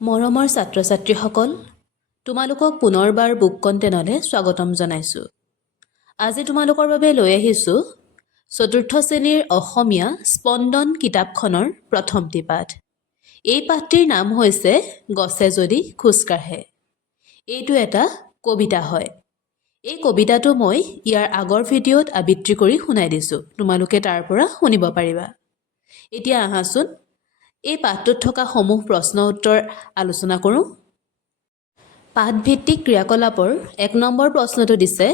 মৰমৰ ছাত্ৰ-ছাত্ৰীসকল, তোমালোকক পুনৰবাৰ বুক কণ্টেইনলৈ স্বাগতম জনাইছোঁ। আজি তোমালোকৰ বাবে লৈ আহিছোঁ চতুৰ্থ শ্ৰেণীৰ অসমীয়া স্পন্দন কিতাপখনৰ প্ৰথমটি পাঠ। এই পাঠটিৰ নাম হৈছে গছে যদি খোজকাঢ়ে। এইটো এটা কবিতা হয়। এই কবিতাটো মই ইয়াৰ আগৰ ভিডিঅ'ত আবৃত্তি কৰি শুনাই দিছোঁ। তোমালোকে তাৰ পৰা শুনিব পাৰিবা। এতিয়া আহাচোন এই পাঠটোত থকা সমূহ প্ৰশ্ন উত্তৰ আলোচনা কৰোঁ। পাঠভিত্তিক ক্ৰিয়াকলাপৰ ১ নম্বৰ প্ৰশ্নটো দিছে,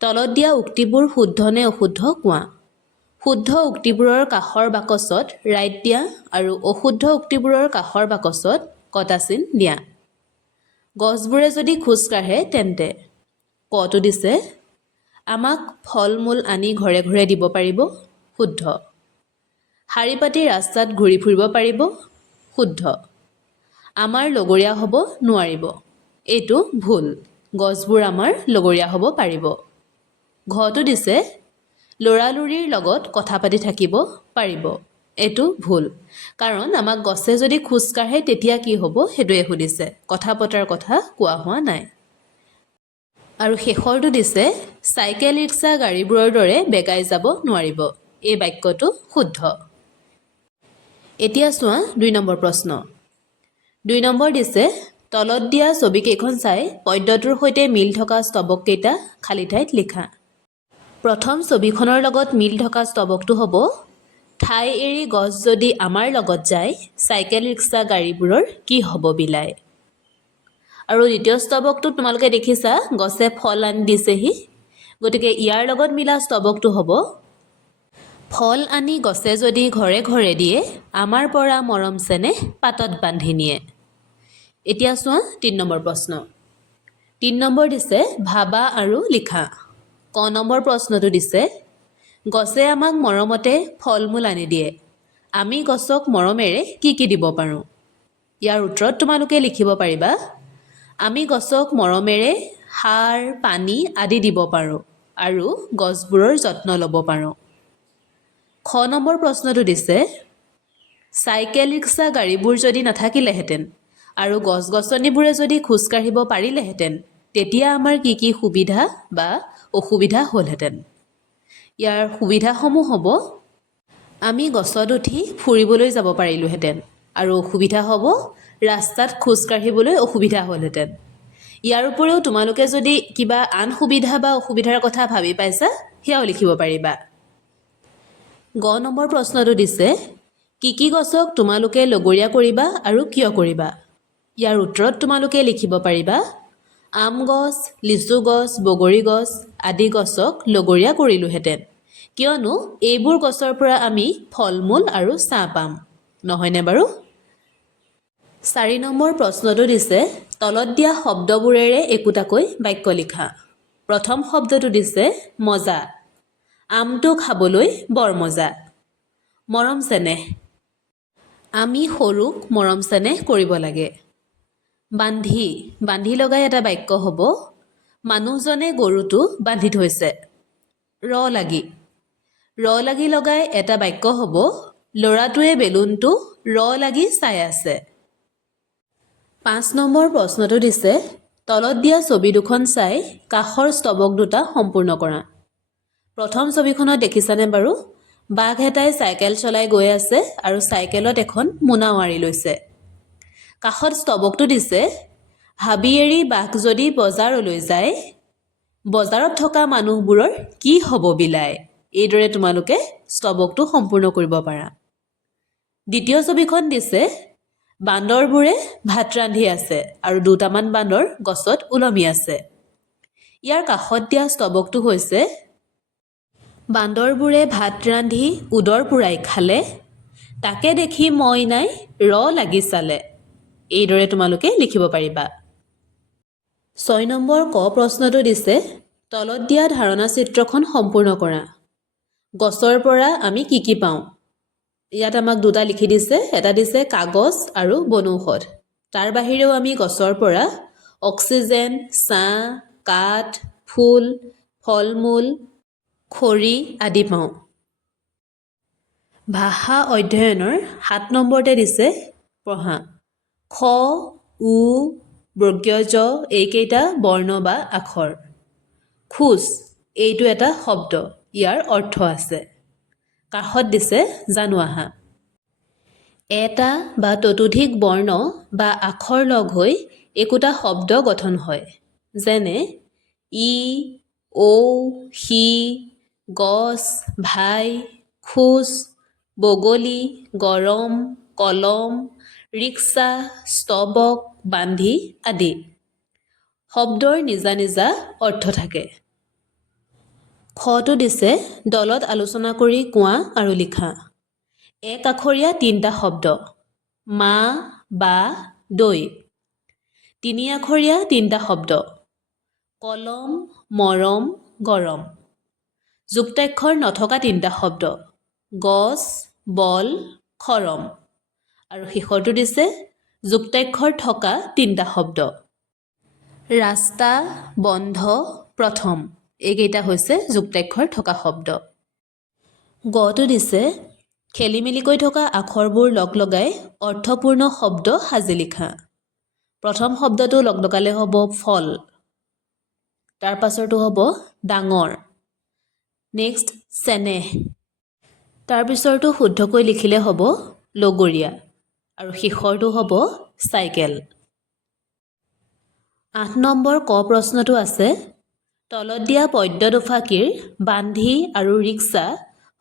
তলত দিয়া উক্তিবোৰ শুদ্ধ নে অশুদ্ধ কোৱা। শুদ্ধ উক্তিবোৰৰ কাষৰ বাকচত ৰাইট দিয়া আৰু অশুদ্ধ উক্তিবোৰৰ কাষৰ বাকচত কটা চিন দিয়া। গছবোৰে যদি খোজ কাঢ়ে তেন্তে কটো দিছে, আমাক ফল মূল আনি ঘৰে ঘৰে দিব পাৰিব, শুদ্ধ। শাৰী পাতি ৰাস্তাত ঘূৰি ফুৰিব পাৰিব, শুদ্ধ। আমাৰ লগৰীয়া হ'ব নোৱাৰিব, এইটো ভুল। গছবোৰ আমাৰ লগৰীয়া হ'ব পাৰিব। ঘটো দিছে, ল'ৰা-লৰিৰ লগত কথা পাতি থাকিব পাৰিব, এইটো ভুল। কাৰণ আমাক গছে যদি খোজ কাঢ়ে তেতিয়া কি হ'ব সেইটোৱে সুধিছে, কথা পতাৰ কথা কোৱা হোৱা নাই। আৰু শেষৰটো দিছে, চাইকেল ৰিক্সা গাড়ীবোৰৰ দৰে বেগাই যাব নোৱাৰিব, এই বাক্যটো শুদ্ধ। এতিয়া চোৱা ২ নম্বৰ প্ৰশ্ন। ২ নম্বৰ দিছে, তলত দিয়া ছবিকেইখন চাই পদ্যটোৰ সৈতে মিল থকা স্তৱককেইটা খালী ঠাইত লিখা। প্ৰথম ছবিখনৰ লগত মিল থকা স্তৱকটো হ'ব, ঠাই এৰি গছ যদি আমাৰ লগত যায়, চাইকেল ৰিক্সা গাড়ীবোৰৰ কি হ'ব বিলাই। আৰু দ্বিতীয় স্তৱকটো তোমালোকে দেখিছা, গছে ফল আনি দিছেহি। গতিকে ইয়াৰ লগত মিলা স্তৱকটো হ'ব, ফল আনি গছে যদি ঘৰে ঘৰে দিয়ে, আমাৰ পৰা মৰম চেনেহ পাতত বান্ধি নিয়ে। এতিয়া চোৱা ৩ নম্বৰ প্ৰশ্ন। ৩ নম্বৰ দিছে, ভাবা আৰু লিখা। ক নম্বৰ প্ৰশ্নটো দিছে, গছে আমাক মৰমতে ফল মূল আনি দিয়ে, আমি গছক মৰমেৰে কি কি দিব পাৰোঁ। ইয়াৰ উত্তৰত তোমালোকে লিখিব পাৰিবা, আমি গছক মৰমেৰে সাৰ, পানী আদি দিব পাৰোঁ আৰু গছবোৰৰ যত্ন ল'ব পাৰোঁ। খ নম্বৰ প্ৰশ্নটো দিছে, চাইকেল ৰিক্সা গাড়ীবোৰ যদি নাথাকিলেহেঁতেন আৰু গছ-গছনিবোৰে যদি খোজকাঢ়িব পাৰিলেহেঁতেন, তেতিয়া আমাৰ কি কি সুবিধা বা অসুবিধা হ'লহেঁতেন। ইয়াৰ সুবিধাসমূহ হ'ব, আমি গছত উঠি ফুৰিবলৈ যাব পাৰিলোহেঁতেন আৰু অসুবিধা হ'ব, ৰাস্তাত খোজকাঢ়িবলৈ অসুবিধা হ'লহেঁতেন। ইয়াৰ উপৰিও তোমালোকে যদি কিবা আন সুবিধা বা অসুবিধাৰ কথা ভাবি পাইছা, সেয়াও লিখিব পাৰিবা। গ নম্বৰ প্ৰশ্নটো দিছে, কি কি গছক তোমালোকে লগৰীয়া কৰিবা আৰু কিয় কৰিবা। ইয়াৰ উত্তৰত তোমালোকে লিখিব পাৰিবা, আম গছ, লিচু গছ, বগৰী গছ আদি গছক লগৰীয়া কৰিলোহেঁতেন, কিয়নো এইবোৰ গছৰ পৰা আমি ফল মূল আৰু ছাঁ পাম, নহয়নে বাৰু। ৪ নম্বৰ প্ৰশ্নটো দিছে, তলত দিয়া শব্দবোৰেৰে একোটাকৈ বাক্য লিখা। প্ৰথম শব্দটো দিছে মজা, আমটো খাবলৈ বৰ মজা। মৰম চেনেহ, আমি সৰুক মৰম চেনেহ কৰিব লাগে। বান্ধি, বান্ধি লগাই এটা বাক্য হ'ব, মানুহজনে গৰুটো বান্ধি থৈছে। লাগি, লাগি লগাই এটা বাক্য হ'ব, ল'ৰাটোৱে বেলুনটো লাগি চাই আছে। ৫ নম্বৰ প্ৰশ্নটো দিছে, তলত দিয়া ছবি দুখন চাই কাষৰ স্তৱক দুটা সম্পূৰ্ণ কৰা। প্ৰথম ছবিখনত দেখিছানে বাৰু, বাঘ এটাই চাইকেল চলাই গৈ আছে আৰু চাইকেলত এখন মোনা মাৰি লৈছে। কাষত স্তৱকটো দিছে, হাবি এৰি বাঘ যদি বজাৰলৈ যায়, বজাৰত থকা মানুহবোৰৰ কি হ'ব বিলাই। এইদৰে তোমালোকে স্তৱকটো সম্পূৰ্ণ কৰিব পাৰা। দ্বিতীয় ছবিখন দিছে, বান্দৰবোৰে ভাত ৰান্ধি আছে আৰু দুটামান বান্দৰ গছত ওলমি আছে। ইয়াৰ কাষত দিয়া স্তৱকটো হৈছে, বান্দৰবোৰে ভাত ৰান্ধি উদৰ পূৰাই খালে, তাকে দেখি মইনাই লাগি চালে। এইদৰে তোমালোকে লিখিব পাৰিবা। ৬ নম্বৰ ক প্ৰশ্নটো দিছে, তলত দিয়া ধাৰণা চিত্ৰখন সম্পূৰ্ণ কৰা। গছৰ পৰা আমি কি কি পাওঁ। ইয়াত আমাক দুটা লিখি দিছে, এটা দিছে কাগজ আৰু বনৌষধ। তাৰ বাহিৰেও আমি গছৰ পৰা অক্সিজেন, ছাঁ, কাঠ, ফুল, ফল মূল, খৰি আদি পাওঁ। ভাষা অধ্যয়নৰ ৭ নম্বৰতে দিছে পঢ়া। খ, উ, বৰ্গীয় জ এইকেইটা বৰ্ণ বা আখৰ। খোজ এইটো এটা শব্দ, ইয়াৰ অৰ্থ আছে। কাষত দিছে জানো আহা। এটা বা ততোধিক বৰ্ণ বা আখৰ লগ হৈ একোটা শব্দ গঠন হয়। যেনে ই, ঔ, সি, গছ, ভাই, খোজ, বগলী, গৰম, কলম, ৰিক্সা, স্তৱক, বান্ধি আদি। শব্দৰ নিজা নিজা অৰ্থ থাকে। খটো দিছে দলত আলোচনা কৰি কোৱা আৰু লিখা। এক আখৰীয়া তিনিটা শব্দ। মা, বা, দৈ। তিনি আখৰীয়া তিনিটা শব্দ। কলম, মৰম, গৰম। যুক্তাক্ষৰ নথকা তিনিটা শব্দ। গছ, বল, খৰম। আৰু শেষৰটো দিছে যুক্তাক্ষৰ থকা তিনিটা শব্দ। ৰাস্তা, বন্ধ, প্ৰথম। এইকেইটা হৈছে যুক্তাক্ষৰ থকা শব্দ। গটো দিছে খেলিমেলিকৈ থকা আখৰবোৰ লগ লগাই অৰ্থপূৰ্ণ শব্দ সাজি লিখা। প্ৰথম শব্দটো লগ লগালে হ'ব ফল, তাৰ পাছৰটো হ'ব ডাঙৰ, নেক্সট চেনেহ, তাৰপিছৰটো শুদ্ধকৈ লিখিলে হ'ব লগৰীয়া, আৰু শেষৰটো হ'ব চাইকেল। ৮ নম্বৰ ক প্ৰশ্নটো আছে, তলত দিয়া পদ্য দুফাকীৰ বান্ধি আৰু ৰিক্সা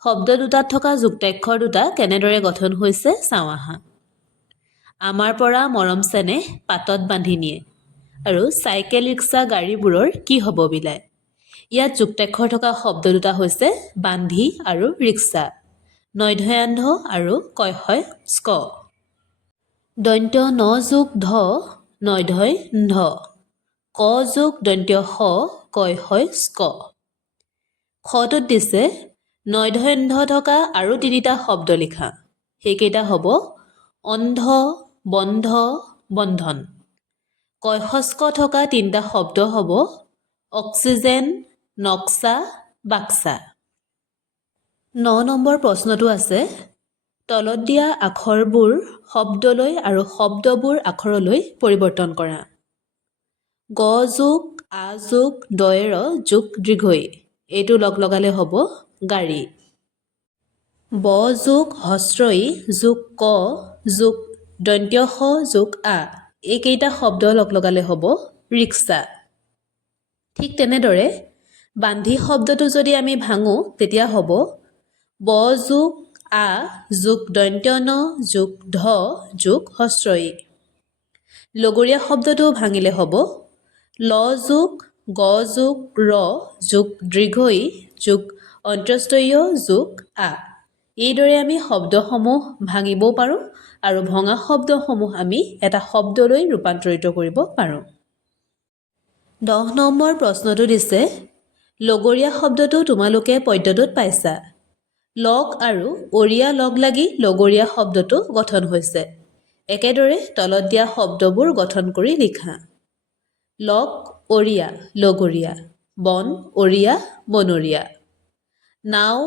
শব্দ দুটাত থকা যুক্তাক্ষৰ দুটা কেনেদৰে গঠন হৈছে চাওঁ আহা। আমাৰ পৰা মৰম চেনেহ পাতত বান্ধি নিয়ে, আৰু চাইকেল ৰিক্সা গাড়ীবোৰৰ কি হ'ব বিলায়। ইয়াত যুক্তাক্ষৰ থকা শব্দ দুটা হৈছে বান্ধি আৰু ৰিক্সা। নৈধয়ান্ধ আৰু কয়্যয় স্ক। দন্ত্য ন যোগ ধ নৈধয় ন্ধ। ক যোগ দন্ত্য স কয়্যয় স্ক। খটোত দিছে নৈধন্ধ্য থকা আৰু তিনিটা শব্দ লিখা। সেইকেইটা হ'ব অন্ধ, বন্ধ, বন্ধন। কয়্যস্ক থকা তিনিটা শব্দ হ'ব অক্সিজেন, নক্সা, বাক্সা। ৯ নম্বৰ প্ৰশ্নটো আছে, তলত দিয়া আখৰবোৰ শব্দলৈ আৰু শব্দবোৰ আখৰলৈ পৰিৱৰ্তন কৰা। গ যোগ আ যোগ দয়েৰ যোগ দীৰ্ঘই, এইটো লগ লগালে হ'ব গাড়ী। ব যোগ হস্ৰই যোগ ক যোগ দন্ত্য স যোগ আ, এইকেইটা শব্দ লগ লগালে হ'ব ৰিক্সা। ঠিক তেনেদৰে বান্ধি শব্দটো যদি আমি ভাঙো তেতিয়া হ'ব ব যোগ আ যোগ দন্ত্য ন যোগ ধ যোগ হস্ৰই। লগৰীয়া শব্দটো ভাঙিলে হ'ব ল যোগ গ যোগ ৰ যোগ দীৰ্ঘই যোগ অন্ত্যস্তয়ী যোগ আ। এইদৰে আমি শব্দসমূহ ভাঙিবও পাৰোঁ আৰু ভঙা শব্দসমূহ আমি এটা শব্দলৈ ৰূপান্তৰিত কৰিব পাৰোঁ। ১০ নম্বৰ প্ৰশ্নটো দিছে, লগৰীয়া শব্দটো তোমালোকে পদ্যটোত পাইছা। লগ আৰু অৰিয়া লগ লাগি লগৰীয়া শব্দটো গঠন হৈছে। একেদৰে তলত দিয়া শব্দবোৰ গঠন কৰি লিখা। লগ অৰিয়া লগৰীয়া, বন অৰিয়া বনৰীয়া। নাও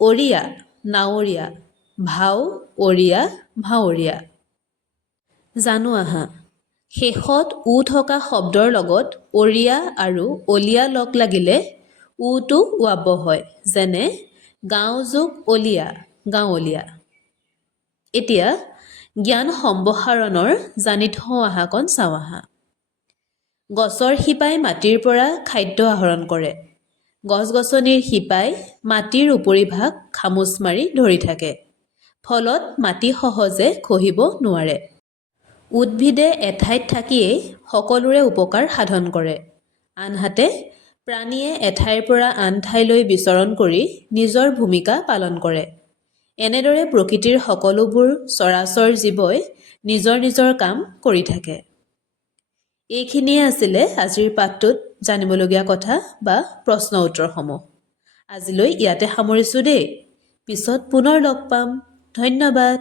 অৰিয়া নাৱৰীয়া, ভাও অৰিয়া ভাৱৰীয়া। জানো আহা, শেষত উ থকা শব্দৰ লগত অৰিয়া আৰু অলিয়া লগ লাগিলে উটো ওৱাব হয়। যেনে গাঁও যোগ অলিয়া গাঁৱলীয়া। এতিয়া জ্ঞান সম্প্ৰসাৰণৰ জানি থওঁ আহাকণ চাওঁ আহা। গছৰ শিপাই মাটিৰ পৰা খাদ্য আহৰণ কৰে। গছ-গছনিৰ শিপাই মাটিৰ উপৰিভাগ খামোচ মাৰি ধৰি থাকে। ফলত মাটি সহজে খহিব নোৱাৰে। উদ্ভিদে এঠাইত থাকিয়েই সকলোৰে উপকাৰ সাধন কৰে। আনহাতে প্ৰাণীয়ে এঠাইৰ পৰা আন ঠাইলৈ বিচৰণ কৰি নিজৰ ভূমিকা পালন কৰে। এনেদৰে প্ৰকৃতিৰ সকলোবোৰ চৰাচৰ জীৱই নিজৰ নিজৰ কাম কৰি থাকে। এইখিনিয়ে আছিলে আজিৰ পাঠটোত জানিবলগীয়া কথা বা প্ৰশ্ন উত্তৰসমূহ। আজিলৈ ইয়াতে সামৰিছোঁ দেই। পিছত পুনৰ লগ পাম। ধন্যবাদ।